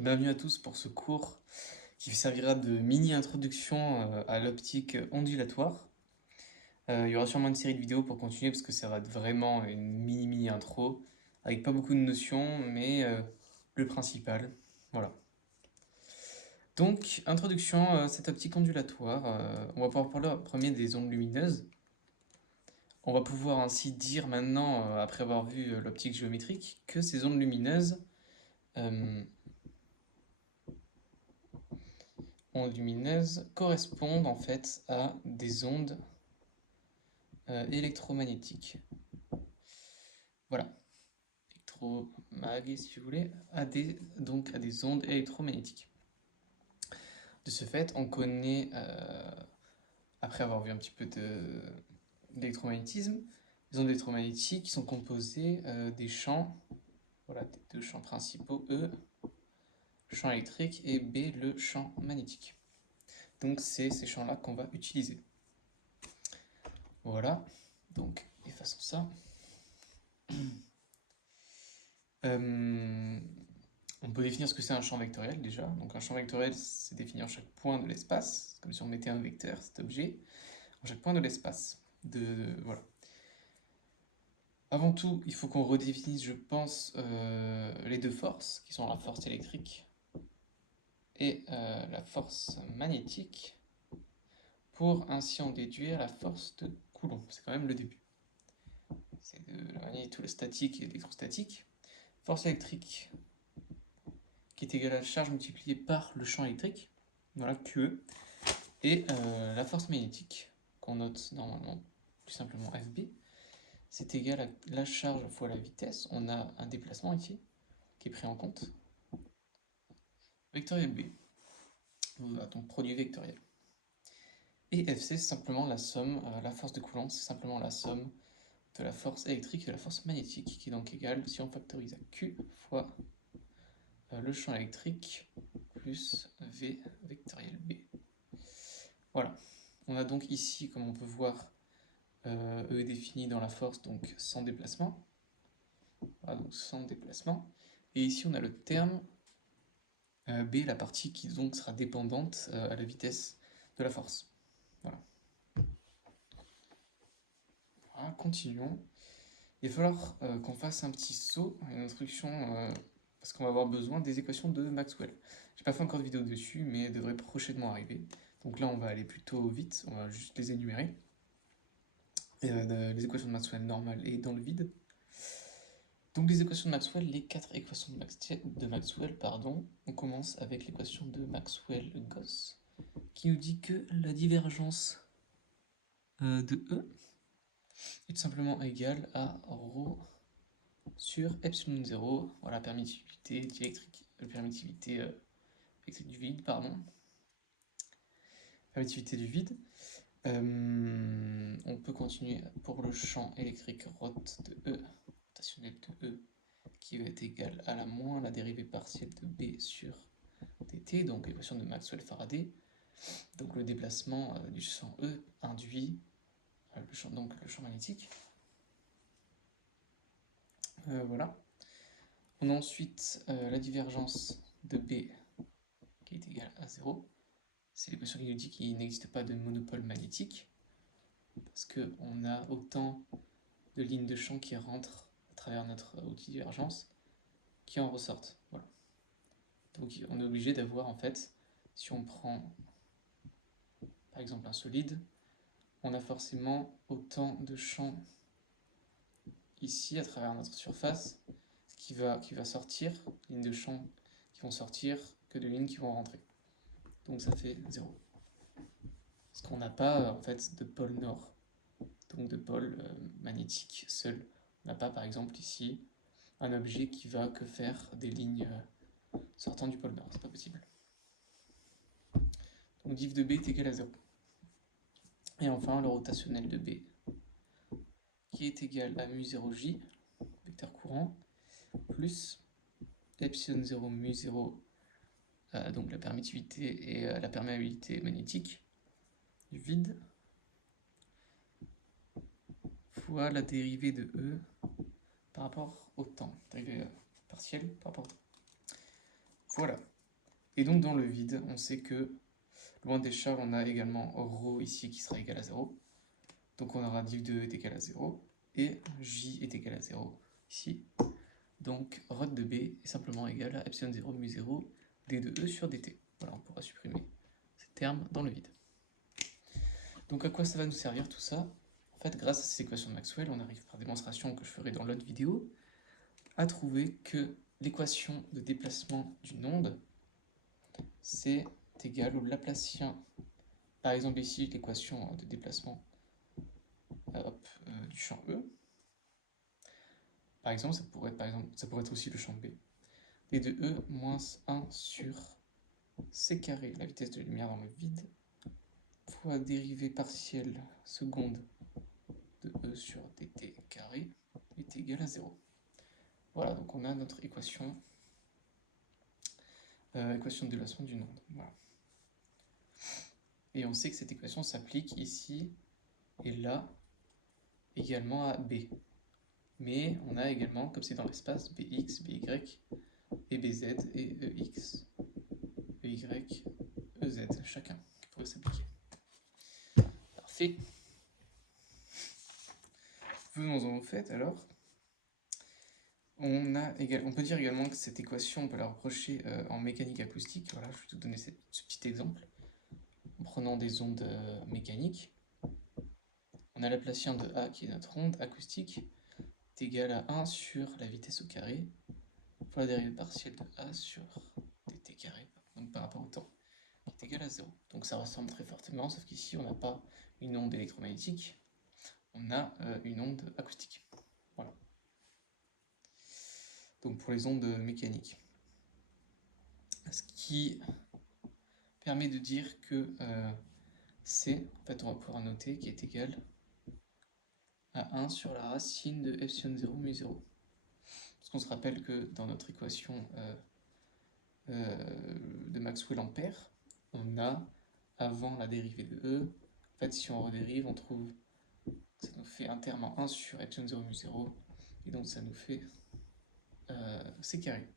Bienvenue à tous pour ce cours qui servira de mini-introduction à l'optique ondulatoire. Il y aura sûrement une série de vidéos pour continuer parce que ça va être vraiment une mini intro avec pas beaucoup de notions mais le principal. Voilà. Donc, introduction à cette optique ondulatoire. On va pouvoir parler en premier des ondes lumineuses. On va pouvoir ainsi dire maintenant, après avoir vu l'optique géométrique, que ces ondes lumineuses euh, correspondent en fait à des ondes électromagnétiques. Voilà, électromag si vous voulez, donc à des ondes électromagnétiques. De ce fait, on connaît, après avoir vu un petit peu d'électromagnétisme, les ondes électromagnétiques qui sont composées des champs, voilà, des deux champs principaux, E, champ électrique, et B, le champ magnétique. Donc c'est ces champs-là qu'on va utiliser. Voilà, donc effaçons ça. On peut définir ce que c'est un champ vectoriel déjà. Donc un champ vectoriel, c'est défini en chaque point de l'espace, comme si on mettait un vecteur, cet objet, en chaque point de l'espace. Voilà. Avant tout, il faut qu'on redéfinisse, je pense, les deux forces, qui sont la force électrique et la force magnétique, pour ainsi en déduire la force de Coulomb. C'est quand même le début. C'est de la magnéto statique et l'électrostatique. Force électrique qui est égale à la charge multipliée par le champ électrique, voilà, QE, et la force magnétique, qu'on note normalement tout simplement FB, c'est égal à la charge fois la vitesse. On a un déplacement ici, qui est pris en compte, vectoriel B, voilà, donc produit vectoriel. Et FC, c'est simplement la somme, la force de Coulomb, c'est simplement la somme de la force électrique et de la force magnétique, qui est donc égale, si on factorise à Q fois le champ électrique plus V vectoriel B. Voilà. On a donc ici, comme on peut voir, E est défini dans la force, donc sans déplacement. Voilà, donc sans déplacement. Et ici, on a le terme B, la partie qui donc sera dépendante à la vitesse de la force. Voilà. Voilà, continuons. Il va falloir qu'on fasse un petit saut, une introduction, parce qu'on va avoir besoin des équations de Maxwell. J'ai pas fait encore de vidéo dessus, mais elles devraient prochainement arriver. Donc là, on va aller plutôt vite, on va juste les énumérer. Les équations de Maxwell normales et dans le vide. Donc les équations de Maxwell, les quatre équations de Maxwell, pardon. On commence avec l'équation de Maxwell-Gauss, qui nous dit que la divergence de E est tout simplement égale à ρ sur epsilon 0, voilà, permittivité diélectrique, permittivité électrique du vide, pardon, permittivité du vide. On peut continuer pour le champ électrique rot de E, rotationnel de E, qui va être égal à la moins la dérivée partielle de B sur dt, donc l'équation de Maxwell-Faraday. Donc le déplacement du champ E induit donc le champ magnétique. Voilà. On a ensuite la divergence de B qui est égale à 0. C'est l'équation qui nous dit qu'il n'existe pas de monopôle magnétique, parce qu'on a autant de lignes de champ qui rentrent à travers notre outil de divergence qui en ressortent. Voilà. Donc on est obligé d'avoir, en fait, si on prend par exemple un solide, on a forcément autant de champs ici à travers notre surface qui va sortir, lignes de champ qui vont sortir, que de lignes qui vont rentrer. Donc ça fait 0. Parce qu'on n'a pas en fait de pôle nord, donc de pôle magnétique seul. On n'a pas par exemple ici un objet qui va que faire des lignes sortant du pôle nord, c'est pas possible. Donc div de B est égal à 0. Et enfin le rotationnel de B qui est égal à mu0j, vecteur courant, plus epsilon 0 mu0, donc la permittivité et la perméabilité magnétique du vide, fois la dérivée de E par rapport au temps, dérivée partielle par rapport au temps. Voilà. Et donc dans le vide, on sait que loin des chars, on a également ρ ici qui sera égal à 0. Donc on aura div de e est égal à 0 et j est égal à 0 ici. Donc ρ de b est simplement égal à epsilon 0 mu 0 d de e sur dt. Voilà, on pourra supprimer ces termes dans le vide. Donc à quoi ça va nous servir tout ça? En fait, grâce à ces équations de Maxwell, on arrive par démonstration que je ferai dans l'autre vidéo à trouver que l'équation de déplacement d'une onde c'est égal au Laplacien. Par exemple ici l'équation de déplacement du champ E. Par exemple, ça pourrait être aussi le champ B. Et de E moins 1 sur c carré, la vitesse de lumière dans le vide, fois dérivée partielle seconde de E sur dt carré est égal à 0. Voilà, donc on a notre équation de déplacement d'une onde. Voilà. Et on sait que cette équation s'applique ici et là également à B. Mais on a également, comme c'est dans l'espace, Bx, By et Bz et Ex, Ey, Ez, chacun qui pourrait s'appliquer. Parfait. Venons-en au fait alors. On peut dire également que cette équation, on peut la reprocher en mécanique acoustique. Voilà, je vais te donner ce petit exemple. En prenant des ondes mécaniques, on a Laplacien de A qui est notre onde acoustique est égal à 1 sur la vitesse au carré fois la dérivée partielle de A sur dt carré, donc par rapport au temps, qui est égal à 0. Donc ça ressemble très fortement, sauf qu'ici on n'a pas une onde électromagnétique, on a une onde acoustique. Voilà. Donc pour les ondes mécaniques. Ce qui permet de dire que C, en fait on va pouvoir noter, qui est égal à 1 sur la racine de epsilon 0 mu 0. Parce qu'on se rappelle que dans notre équation de Maxwell en paire, on a avant la dérivée de E, en fait si on redérive, on trouve que ça nous fait un terme en 1 sur epsilon 0 mu 0, et donc ça nous fait c carré.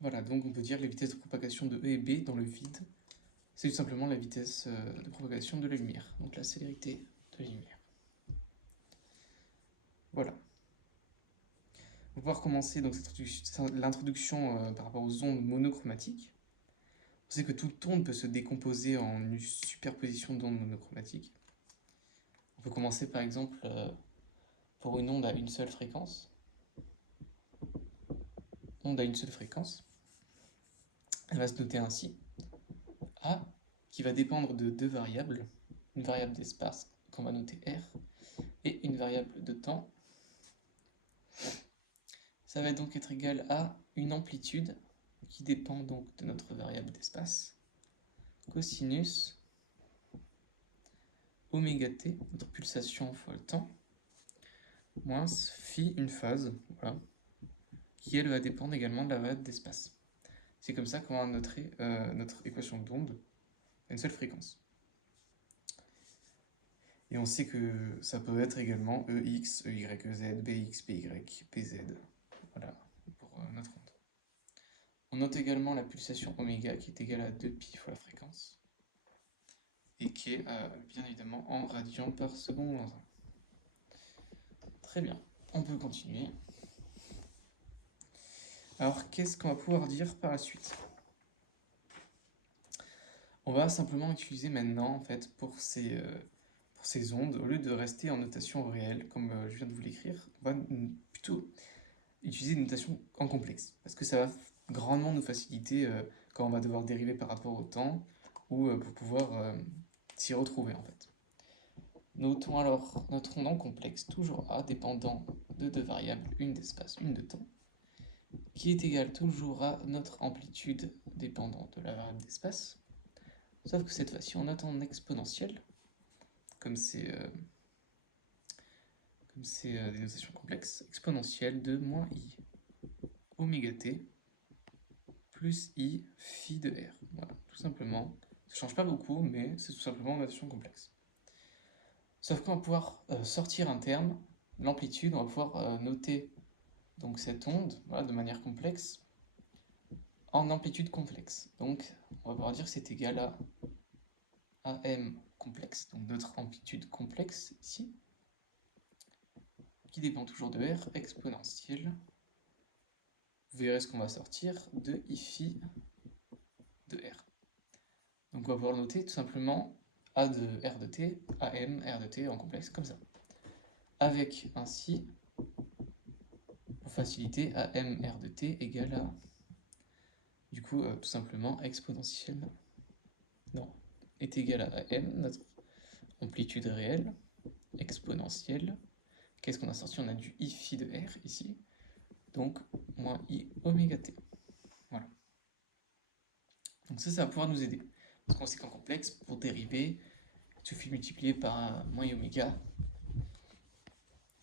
Voilà, donc on peut dire que la vitesse de propagation de E et B dans le vide, c'est tout simplement la vitesse de propagation de la lumière, donc la célérité de la lumière. Voilà. On va pouvoir commencer donc l'introduction par rapport aux ondes monochromatiques. On sait que toute onde peut se décomposer en une superposition d'ondes monochromatiques. On peut commencer par exemple pour une onde à une seule fréquence. Onde à une seule fréquence. Elle va se noter ainsi. A, qui va dépendre de deux variables. Une variable d'espace qu'on va noter R et une variable de temps. Ça va donc être égal à une amplitude qui dépend donc de notre variable d'espace, cosinus oméga t, notre pulsation fois le temps, moins phi, une phase, voilà, qui elle va dépendre également de la variable d'espace. C'est comme ça qu'on va noter notre équation d'onde à une seule fréquence. Et on sait que ça peut être également EX, EY, EZ, BX, BY, BZ, voilà, pour notre onde. On note également la pulsation oméga qui est égale à 2π fois la fréquence et qui est bien évidemment en radians par seconde moins 1. Très bien, on peut continuer. Alors qu'est-ce qu'on va pouvoir dire par la suite? On va simplement utiliser maintenant en fait pour ces ondes, au lieu de rester en notation réelle comme je viens de vous l'écrire, on va plutôt utiliser une notation en complexe parce que ça va grandement nous faciliter quand on va devoir dériver par rapport au temps ou pour pouvoir s'y retrouver en fait. Notons alors notre onde en complexe, toujours A, dépendant de deux variables, une d'espace, une de temps, qui est égale toujours à notre amplitude dépendant de la variable d'espace, sauf que cette fois-ci on note en exponentielle, comme c'est des notations complexes, exponentielle de moins i oméga t plus i phi de r. Voilà, tout simplement. Ça ne change pas beaucoup, mais c'est tout simplement une notation complexe. Sauf qu'on va pouvoir sortir un terme, l'amplitude, on va pouvoir noter donc cette onde, voilà, de manière complexe, en amplitude complexe. Donc on va pouvoir dire que c'est égal à AM complexe, donc notre amplitude complexe ici, qui dépend toujours de R exponentielle. Vous verrez ce qu'on va sortir de I phi de R. Donc on va pouvoir noter tout simplement A de R de t, AM R de t en complexe, comme ça. Avec ainsi, pour faciliter, AM R de t égale à, du coup, tout simplement exponentielle, non, est égal à AM, notre amplitude réelle, exponentielle. Qu'est-ce qu'on a sorti? On a du I phi de R ici, donc moins I oméga t. Voilà. Donc ça va pouvoir nous aider. Parce qu'on sait qu'en complexe, pour dériver, il suffit de multiplier par moins I oméga.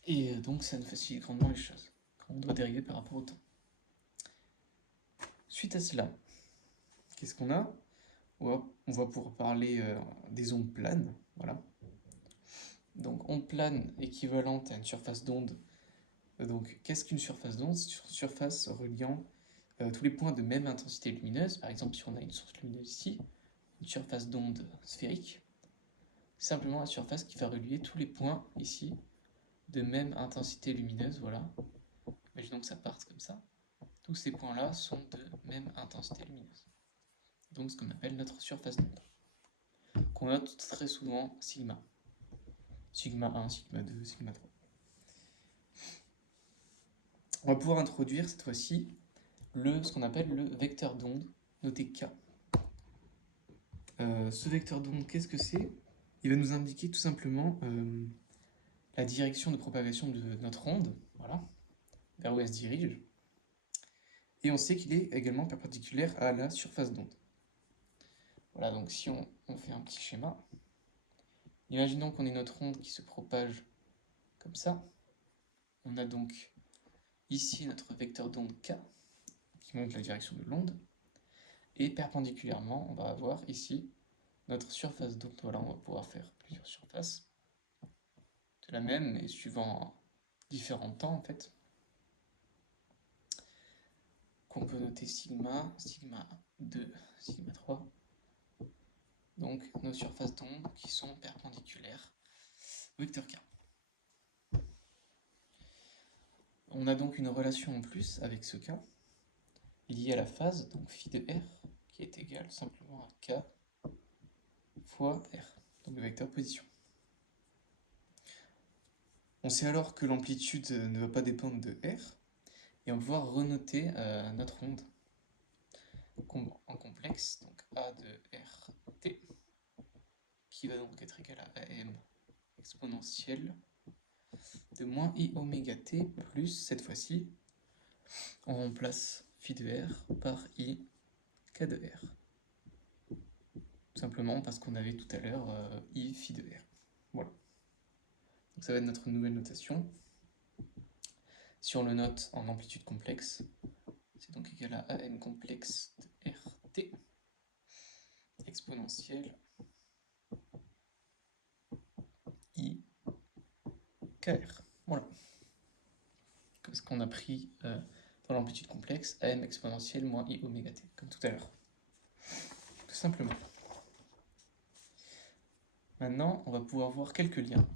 Et donc ça nous facilite grandement les choses quand on doit dériver par rapport au temps. Suite à cela, qu'est-ce qu'on a? On va pouvoir parler des ondes planes. Voilà. Donc onde plane équivalente à une surface d'onde. Donc qu'est-ce qu'une surface d'onde? C'est une surface reliant tous les points de même intensité lumineuse. Par exemple, si on a une source lumineuse ici, une surface d'onde sphérique, c'est simplement la surface qui va relier tous les points ici de même intensité lumineuse. Voilà. Imaginons que ça parte comme ça. Tous ces points-là sont de même intensité lumineuse. Donc ce qu'on appelle notre surface d'onde. Qu'on note très souvent sigma. Sigma 1, sigma 2, sigma 3. On va pouvoir introduire cette fois-ci ce qu'on appelle le vecteur d'onde, noté K. Ce vecteur d'onde, qu'est-ce que c'est? Il va nous indiquer tout simplement la direction de propagation de notre onde, voilà, vers où elle se dirige. Et on sait qu'il est également perpendiculaire à la surface d'onde. Voilà, donc si on fait un petit schéma, imaginons qu'on ait notre onde qui se propage comme ça. On a donc ici notre vecteur d'onde K, qui montre la direction de l'onde. Et perpendiculairement, on va avoir ici notre surface d'onde. Voilà, on va pouvoir faire plusieurs surfaces de la même, mais suivant différents temps en fait. Qu'on peut noter sigma, sigma 2, sigma 3. Donc nos surfaces d'onde qui sont perpendiculaires au vecteur K. On a donc une relation en plus avec ce K liée à la phase, donc phi de R, qui est égal simplement à K fois R, donc le vecteur position. On sait alors que l'amplitude ne va pas dépendre de R, et on va pouvoir renoter notre onde en complexe, donc A de R t, qui va donc être égal à AM exponentielle de moins I oméga t plus, cette fois-ci, on remplace phi de R par I K de R. Tout simplement parce qu'on avait tout à l'heure I phi de R. Voilà. Donc ça va être notre nouvelle notation. Si on le note en amplitude complexe, c'est donc égal à AM complexe de RT exponentielle I KR. Voilà. Ce qu'on a pris dans l'amplitude complexe, AM exponentielle moins I oméga t, comme tout à l'heure. Tout simplement. Maintenant, on va pouvoir voir quelques liens,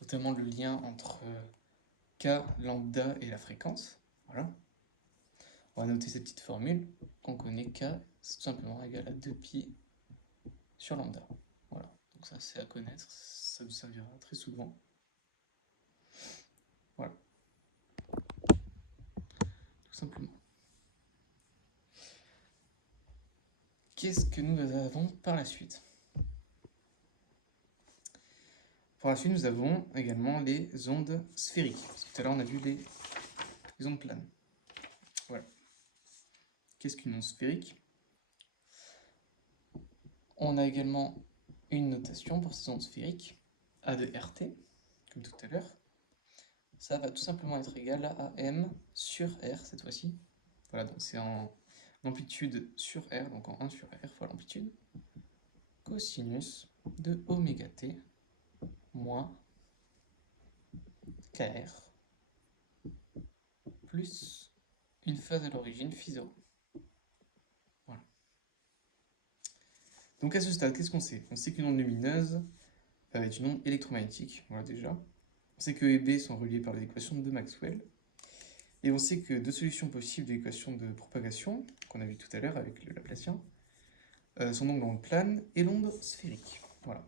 notamment le lien entre K, lambda et la fréquence. Voilà. On va noter cette petite formule qu'on connaît. K, c'est tout simplement égal à 2pi sur lambda. Voilà. Donc ça, c'est à connaître. Ça nous servira très souvent. Voilà. Tout simplement. Qu'est-ce que nous avons par la suite? Par la suite, nous avons également les ondes sphériques. Parce que tout à l'heure, on a vu les ondes planes. Voilà. Qu'est-ce qu'une onde sphérique? On a également une notation pour ces ondes sphériques, A de RT, comme tout à l'heure. Ça va tout simplement être égal à AM sur R cette fois-ci. Voilà, donc c'est en amplitude sur R, donc en 1 sur R fois l'amplitude, cosinus de oméga t moins KR plus une phase à l'origine, phi 0. Voilà. Donc à ce stade, qu'est-ce qu'on sait? On sait qu'une onde lumineuse est une onde électromagnétique, voilà déjà. On sait que E et B sont reliés par les équations de Maxwell. Et on sait que deux solutions possibles de l'équation de propagation, qu'on a vu tout à l'heure avec le Laplacien, sont donc l'onde plane et l'onde sphérique. Voilà.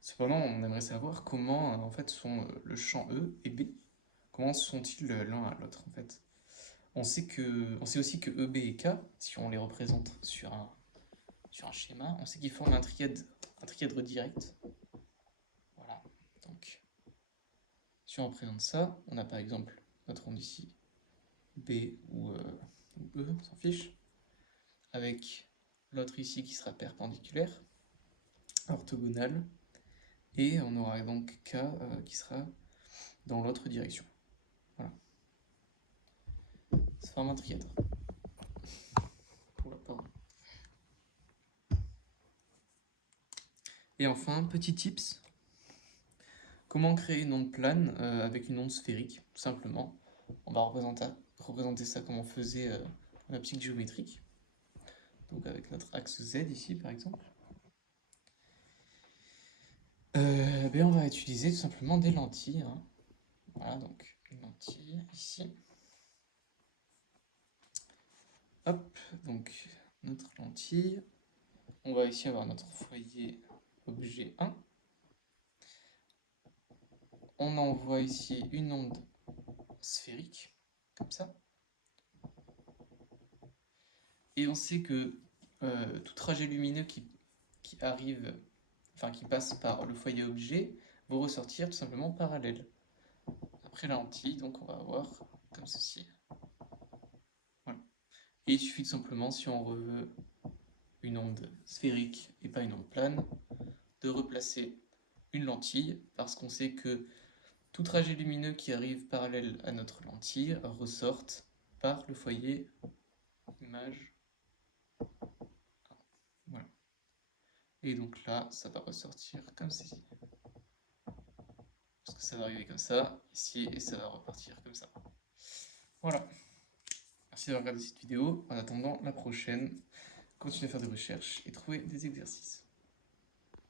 Cependant, on aimerait savoir comment en fait sont le champ E et B, comment sont-ils l'un à l'autre en fait. On sait aussi que EB et K, si on les représente sur un schéma, on sait qu'ils forment un trièdre direct. Voilà. Donc, si on représente ça, on a par exemple notre onde ici B ou E, on s'en fiche, avec l'autre ici qui sera perpendiculaire, orthogonale, et on aura donc K qui sera dans l'autre direction. Voilà. Ça forme un trièdre. Pardon. Et enfin, petit tips, comment créer une onde plane avec une onde sphérique? Tout simplement, on va représenter ça comme on faisait en optique géométrique, donc avec notre axe Z ici par exemple. On va utiliser tout simplement des lentilles. Hein. Voilà, donc une lentille ici. Hop, donc notre lentille. On va ici avoir notre foyer objet 1. On envoie ici une onde sphérique, comme ça. Et on sait que tout trajet lumineux qui arrive, enfin qui passe par le foyer objet, vont ressortir tout simplement parallèles. Après la lentille, donc on va avoir comme ceci. Voilà. Et il suffit tout simplement, si on veut une onde sphérique et pas une onde plane, de replacer une lentille, parce qu'on sait que tout trajet lumineux qui arrive parallèle à notre lentille ressorte par le foyer image 1. Voilà. Et donc là, ça va ressortir comme ceci. Parce que ça va arriver comme ça, ici, et ça va repartir comme ça. Voilà. Merci d'avoir regardé cette vidéo. En attendant la prochaine, continuez à faire des recherches et trouver des exercices.